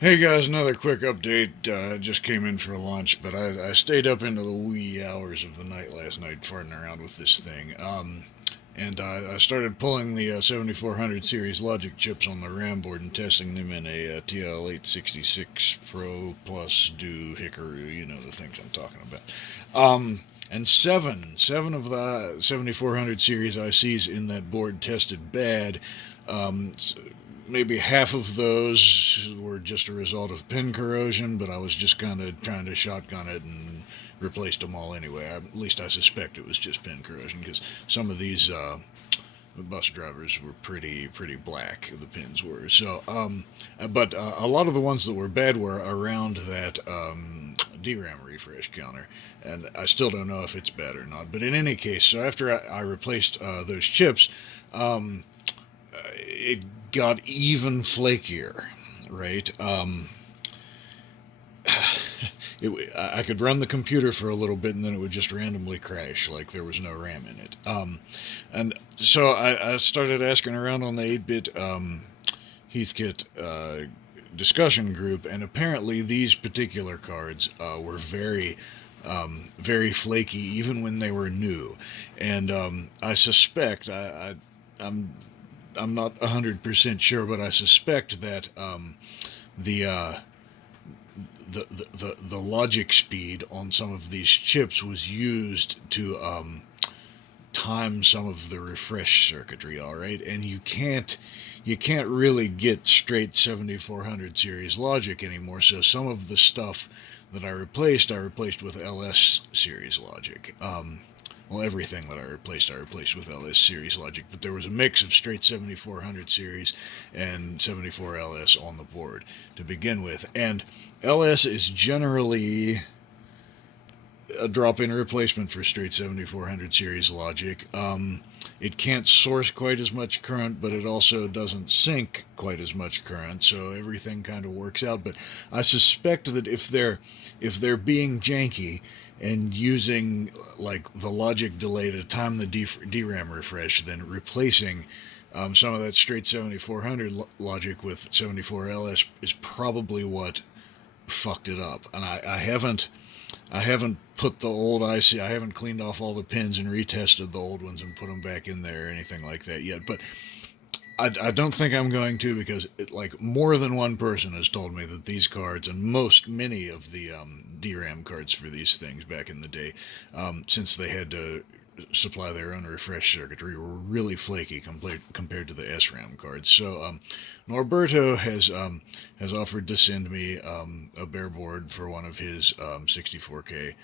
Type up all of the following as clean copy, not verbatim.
Hey guys, another quick update. Just came in for lunch, but I stayed up into the wee hours of the night last night farting around with this thing. And I started pulling the 7400 series logic chips on the RAM board and testing them in a TL866 Pro Plus Do Hickory, you know the things I'm talking about. And seven of the 7400 series ICs in that board tested bad. Um, Maybe half of those were just a result of pin corrosion, but I was just kind of trying to shotgun it and replaced them all anyway. At least I suspect it was just pin corrosion because some of these bus drivers were pretty black. The pins were but a lot of the ones that were bad were around that DRAM refresh counter, and I still don't know if it's bad or not. But in any case, so after I replaced those chips, um, it got even flakier, right? I could run the computer for a little bit and then it would just randomly crash like there was no RAM in it. And so I started asking around on the 8-bit Heathkit discussion group, and apparently these particular cards were very flaky even when they were new. And I suspect, I'm I'm not 100% sure, but I suspect that the, uh, the logic speed on some of these chips was used to time some of the refresh circuitry. All right, and you can't really get straight 7400 series logic anymore. So some of the stuff that I replaced with LS series logic. Well, everything that I replaced with LS series logic, but there was a mix of straight 7400 series and 74LS on the board to begin with. And LS is generally a drop-in replacement for straight 7400 series logic. It can't source quite as much current, but it also doesn't sink quite as much current, so everything kind of works out. But I suspect that if they're being janky and using like the logic delay to time the DRAM refresh, then replacing some of that straight 7400 logic with 74LS is probably what fucked it up. And I haven't put the old IC. I haven't cleaned off all the pins and retested the old ones and put them back in there or anything like that yet. But I don't think I'm going to, because like more than one person has told me that these cards and many of the DRAM cards for these things back in the day, since they had to supply their own refresh circuitry, were really flaky compared to the SRAM cards. So Norberto has offered to send me a bare board for one of his 64K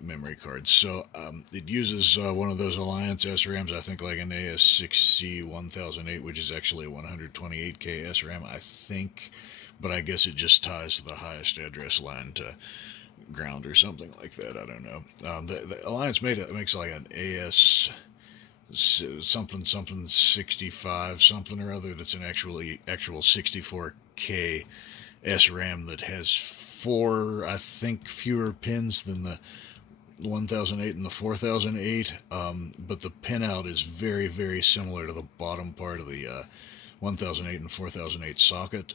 memory cards. So it uses one of those Alliance SRAMs, I think like an AS6C 1008, which is actually a 128K SRAM, I think. But I guess it just ties the highest address line to ground or something like that. I don't know. The Alliance makes like an AS something 65 something or other that's an actual 64K SRAM that has four, I think, fewer pins than the 1008 and the 4008, but the pinout is very similar to the bottom part of the 1008 and 4008 socket.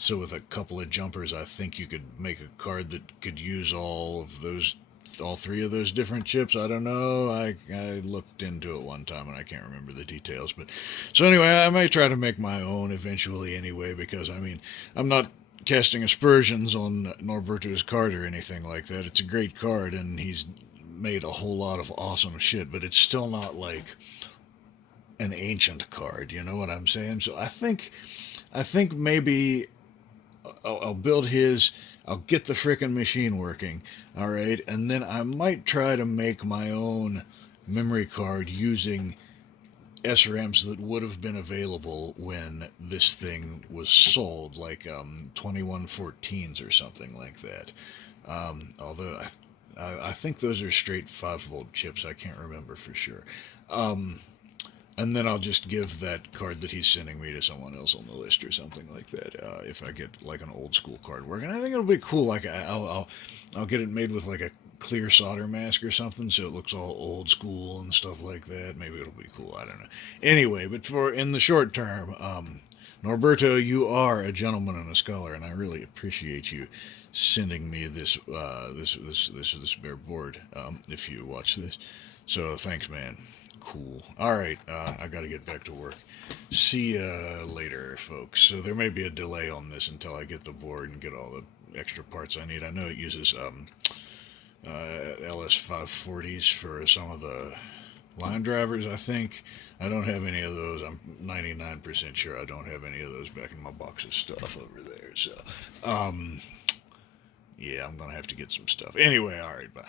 So with a couple of jumpers, I think you could make a card that could use all three of those different chips. I don't know. I looked into it one time and I can't remember the details. But so anyway, I may try to make my own eventually anyway, because I mean, I'm not casting aspersions on Norberto's card or anything like that. It's a great card and he's made a whole lot of awesome shit, but it's still not like an ancient card. You know what I'm saying? So I think maybe I'll build his. I'll get the frickin' machine working, all right, and then I might try to make my own memory card using SRAMs that would have been available when this thing was sold, like 2114s or something like that. Although I think those are straight 5-volt chips. I can't remember for sure. Um, and then I'll just give that card that he's sending me to someone else on the list or something like that. If I get like an old school card working, I think it'll be cool. Like I'll get it made with like a clear solder mask or something, so it looks all old school and stuff like that. Maybe it'll be cool. I don't know. Anyway, but for in the short term, Norberto, you are a gentleman and a scholar, and I really appreciate you sending me this bare board. If you watch this, so thanks, man. Cool. All right, I got to get back to work. See ya later, folks. So there may be a delay on this until I get the board and get all the extra parts I need. I know it uses LS540s for some of the line drivers, I think. I don't have any of those. I'm 99% sure I don't have any of those back in my box of stuff over there. So, yeah, I'm going to have to get some stuff. Anyway, all right, bye.